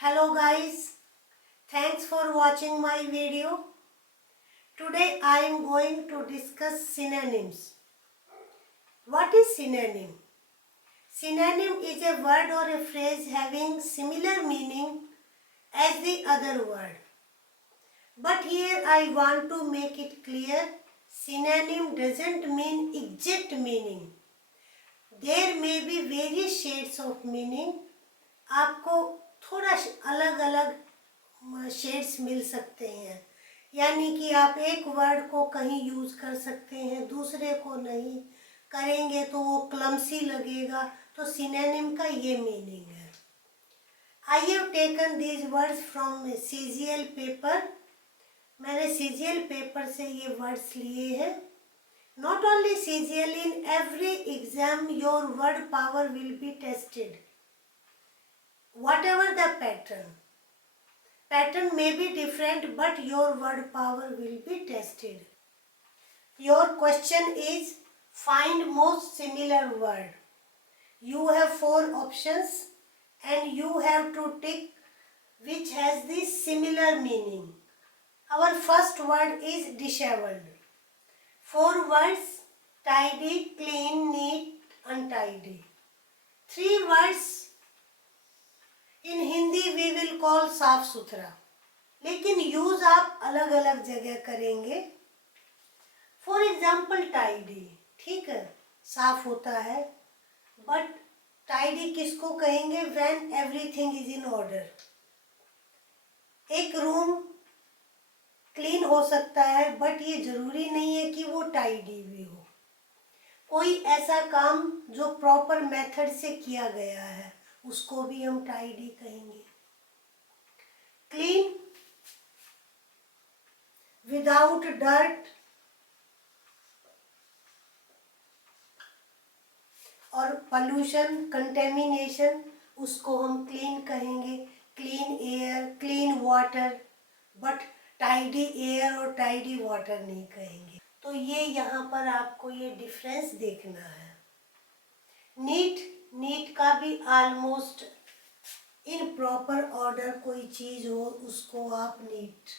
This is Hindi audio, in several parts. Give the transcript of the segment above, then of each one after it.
Hello guys, thanks for watching my video. Today I am going to discuss synonyms. What is synonym? Synonym is a word or a phrase having similar meaning as the other word. But here I want to make it clear, synonym doesn't mean exact meaning. There may be various shades of meaning. आपको थोड़ा अलग अलग शेड्स मिल सकते हैं, यानी कि आप एक वर्ड को कहीं यूज कर सकते हैं, दूसरे को नहीं करेंगे तो वो क्लमसी लगेगा। तो सिनोनिम का ये मीनिंग है। I have taken these words from CGL paper. मैंने सीजीएल पेपर से ये वर्ड्स लिए हैं। Not only CGL, in every exam your word power will be tested. Whatever the pattern may be different, but your word power will be tested. Your question is find most similar word. You have 4 options and you have to tick which has the similar meaning. Our first word is disheveled. 4 words: tidy, clean, neat, untidy. 3 words in Hindi we will call साफ सुथरा, लेकिन यूज आप अलग अलग जगह करेंगे। फॉर एग्जाम्पल टाइडी, ठीक है, साफ होता है, बट टाइडी किसको कहेंगे? When everything is in order. एक रूम क्लीन हो सकता है, बट ये जरूरी नहीं है कि वो टाइडी भी हो। कोई ऐसा काम जो प्रॉपर मेथड से किया गया है उसको भी हम टाइडी कहेंगे। क्लीन, विदाउट डर्ट और पोल्यूशन, कंटेमिनेशन, उसको हम क्लीन कहेंगे। Clean air, clean water, but tidy air और टाइडी वाटर नहीं कहेंगे। तो ये यहाँ पर आपको ये डिफरेंस देखना है। नीट का भी ऑलमोस्ट इन प्रॉपर ऑर्डर कोई चीज़ हो उसको आप नीट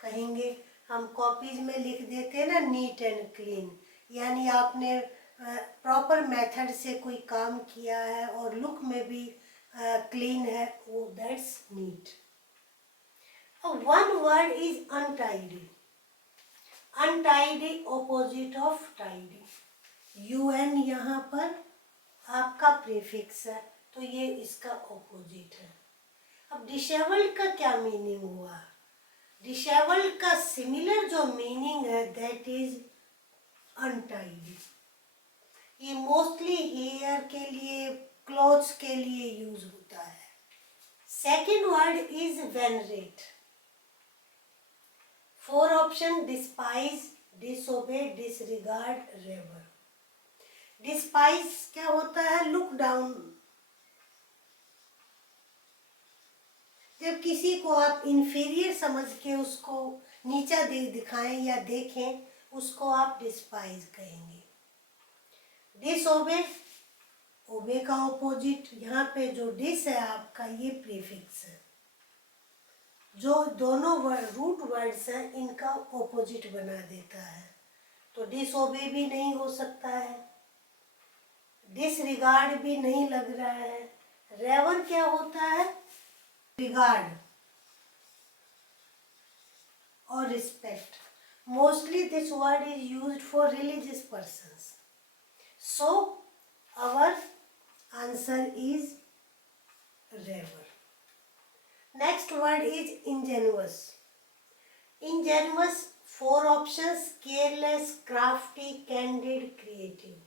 कहेंगे। हम कॉपीज में लिख देते हैं ना नीट एंड क्लीन, यानी आपने प्रॉपर मेथड से कोई काम किया है और लुक में भी क्लीन है, वो that's neat. One word is untidy. Untidy opposite of tidy. UN यहाँ पर आपका प्रीफिक्स है, तो ये इसका ऑपोजिट है। अब डिशेवल्ड का क्या मीनिंग हुआ? डिशेवल्ड का सिमिलर जो मीनिंग है दैट इज अनटाइडी। ये मोस्टली हेयर के लिए, क्लोथ्स के लिए यूज होता है। Second word is venerate. 4 options: despise, disobey, disregard, revere. Despise क्या होता है? Look down. जब किसी को आप इंफीरियर समझ के उसको नीचा दिखाएं या देखें, उसको आप डिस्पाइज कहेंगे। डिसओबे, ओबे का ऑपोजिट। यहाँ पे जो डिस है आपका, ये प्रीफिक्स है। जो दोनों वर्ड रूट वर्ड्स हैं इनका ऑपोजिट बना देता है, तो डिसओबे भी नहीं हो सकता है, डिसरिगार्ड भी नहीं लग रहा है। रेवर क्या होता है? रिगार्ड और respect. Mostly this word is used for religious persons, so our answer is revere. Next word is ingenuous. Ingenuous 4 options: careless, crafty, candid, creative.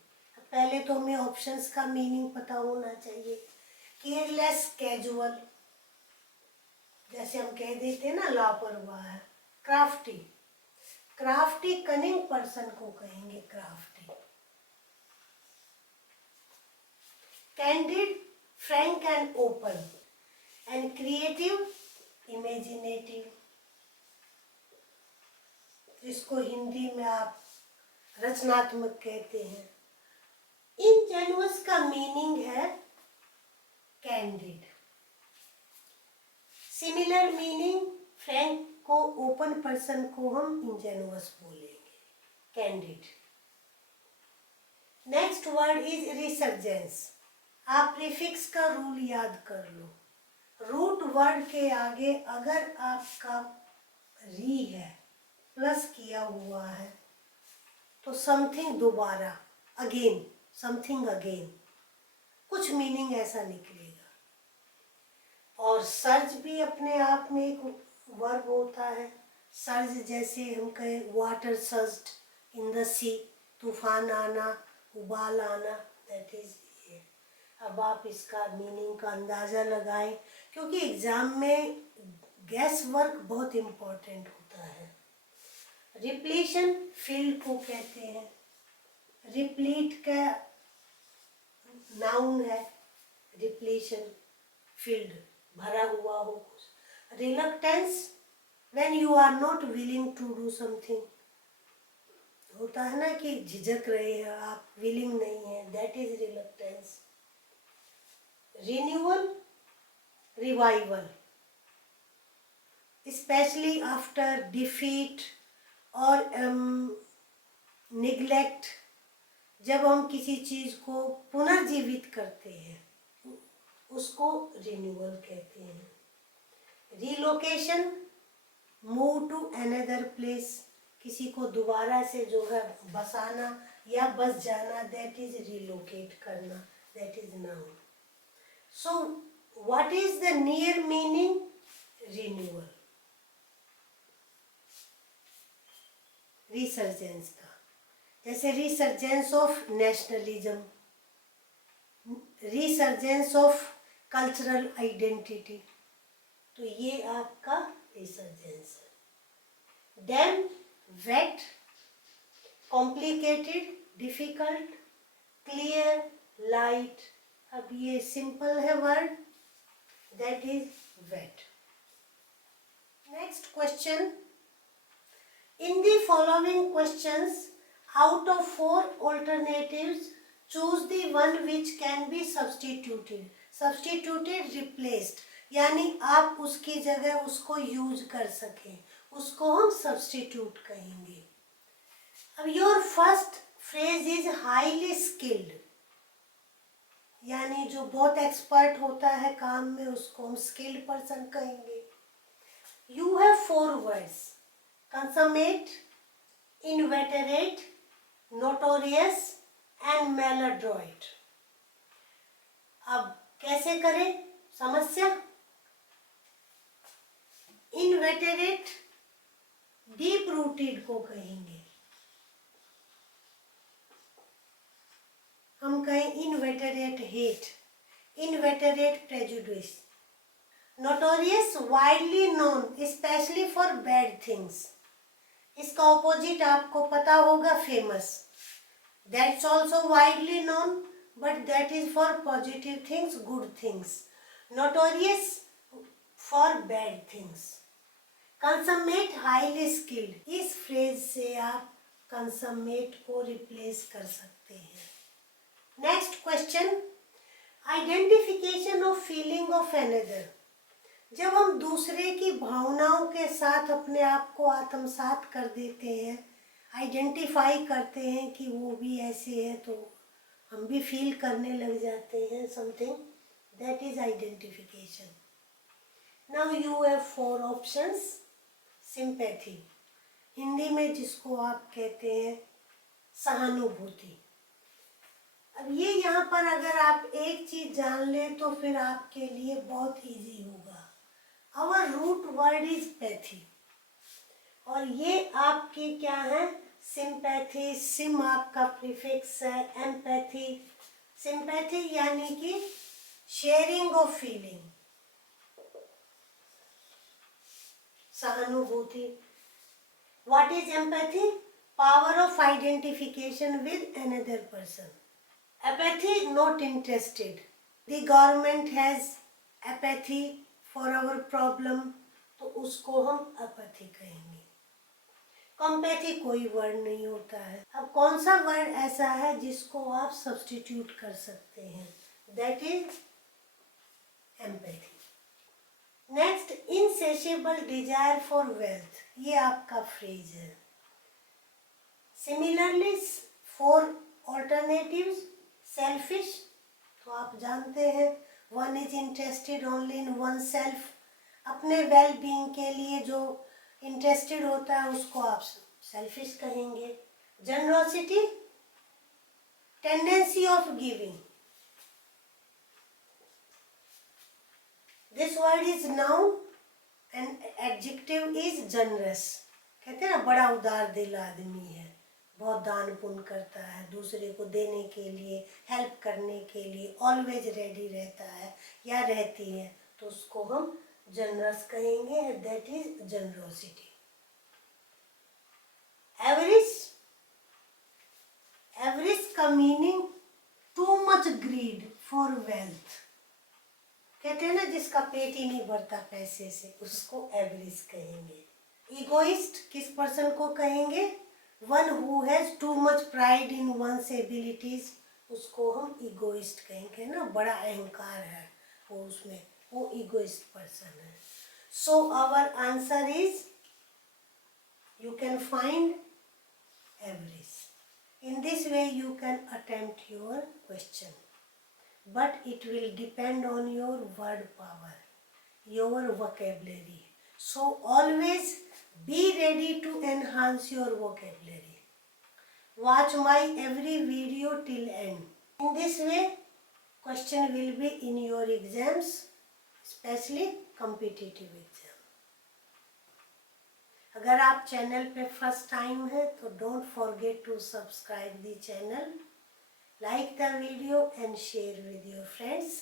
पहले तो हमें ऑप्शंस का मीनिंग पता होना चाहिए। केयरलेस, कैजुअल, जैसे हम कह देते हैं ना लापरवाह है। क्राफ्टी, क्राफ्टी कनिंग पर्सन को कहेंगे crafty. Candid, Frank and open. And creative, imaginative, जिसको हिंदी में आप रचनात्मक कहते हैं। इंजेन्युअस का मीनिंग है कैंडिड। सिमिलर मीनिंग, फ्रैंक को, ओपन पर्सन को हम इंजेनुअस बोलेंगे, candid. Next word is resurgence. आप प्रीफिक्स का रूल याद कर लो। रूट वर्ड के आगे अगर आपका री है, प्लस किया हुआ है, तो समथिंग दोबारा, अगेन, समथिंग अगेन, कुछ मीनिंग ऐसा निकलेगा। और सर्ज भी अपने आप में एक वर्ब होता है। सर्ज जैसे हम कहें वाटर सर्ज्ड इन द सी, तूफान आना, उबाल आना, दैट इज ये। अब आप इसका मीनिंग का अंदाज़ा लगाएं, क्योंकि एग्ज़ाम में गैस वर्क बहुत इम्पोर्टेंट होता है। रिप्लीशन फील्ड को कहते हैं। रिप्लीट का नाउन है, रिप्लीशन फील्ड, भरा हुआ हो कुछ। Reluctance, when you are not willing to do something, होता है ना कि झिझक रहे हैं आप, विलिंग नहीं है, that is reluctance. Renewal, revival, specially after defeat और निग्लेक्ट, जब हम किसी चीज़ को पुनर्जीवित करते हैं उसको रिन्यूअल कहते हैं। Relocation, move to another place, किसी को दोबारा से जो है बसाना या बस जाना, दैट इज रिलोकेट करना, that is noun. So what is the near meaning? Renewal, resurgence का। जैसे resurgence of nationalism, resurgence of cultural identity, तो ये आपका रिसर्जेंस है। Damp, wet, complicated, difficult, clear, light. अब ये सिंपल है word, that is wet. Next question, in the following questions, out of 4 alternatives, choose the one which can be substituted. Substituted, replaced, यानी आप उसकी जगह उसको यूज कर सकें, उसको हम substitute कहेंगे। अब your first phrase is highly skilled, यानी जो बहुत एक्सपर्ट होता है काम में उसको हम skilled person कहेंगे। You have 4 words, consummate, inveterate, notorious and maladroit। अब कैसे करें समस्या? इनवेटरेट, डीप रूटेड को कहेंगे, हम कहें inveterate hate, inveterate prejudice. Notorious, widely known specially for bad things, इसका ऑपोजिट आपको पता होगा, famous. That's also widely known but that is for positive things, good things. Notorious for bad things. Consummate, highly skilled, इस फ्रेज से आप कंसमेट को रिप्लेस कर सकते हैं। Next question, identification of feeling of another, जब हम दूसरे की भावनाओं के साथ अपने आप को आत्मसात कर देते हैं, आइडेंटिफाई करते हैं कि वो भी ऐसे है, तो हम भी फील करने लग जाते हैं something, that is identification. Now you have 4 options. Sympathy, Hindi में जिसको आप कहते हैं सहानुभूति। अब ये यहाँ पर अगर आप एक चीज जान लें तो फिर आपके लिए बहुत इजी होगा। Our root word is pathy, और ये आपकी क्या है? सिंपैथी। सिम आपका प्रीफिक्स है, एम्पैथी। सिंपैथी यानी कि शेयरिंग ऑफ फीलिंग, सहानुभूति। What is empathy? Power of identification with another person. apathy, not interested, the government has apathy for our problem, तो उसको हम apathy कहेंगे। compathy कोई वर्ड नहीं होता है। अब कौन सा वर्ड ऐसा है जिसको आप सब्स्टिट्यूट कर सकते हैं? that is empathy। Next, insatiable desire for wealth, ये आपका फ्रेज है. सिमिलरली फॉर ऑल्टरनेटिव्स, सेल्फिश, तो आप जानते हैं one is interested only in one self, अपने वेल बीइंग के लिए जो इंटरेस्टेड होता है उसको आप सेल्फिश कहेंगे. Generosity, tendency of giving, this word is noun and adjective is generous. कहते हैं ना बड़ा उदार दिल आदमी है, बहुत दान पुण्य करता है, दूसरे को देने के लिए, हेल्प करने के लिए ऑलवेज रेडी रहता है या रहती है, तो उसको हम जनरस कहेंगे. That is generosity. Avarice, avarice का meaning too much greed for wealth. कहते हैं ना जिसका पेट ही नहीं भरता पैसे से, उसको एवरिश कहेंगे. इगोइस्ट किस पर्सन को कहेंगे? One who has too much pride in one's abilities, उसको हम इगोइस्ट कहेंगे ना, बड़ा अहंकार है वो उसमें, वो इगोइस्ट पर्सन है. So our answer is, you can find average. In this way you can attempt your question, but it will depend on your word power, your vocabulary. So always be ready to enhance your vocabulary. Watch my every video till end. In this way question will be in your exams, especially competitive exam. अगर आप चैनल पे फर्स्ट टाइम है तो don't forget to subscribe the channel, like the video and share with your friends.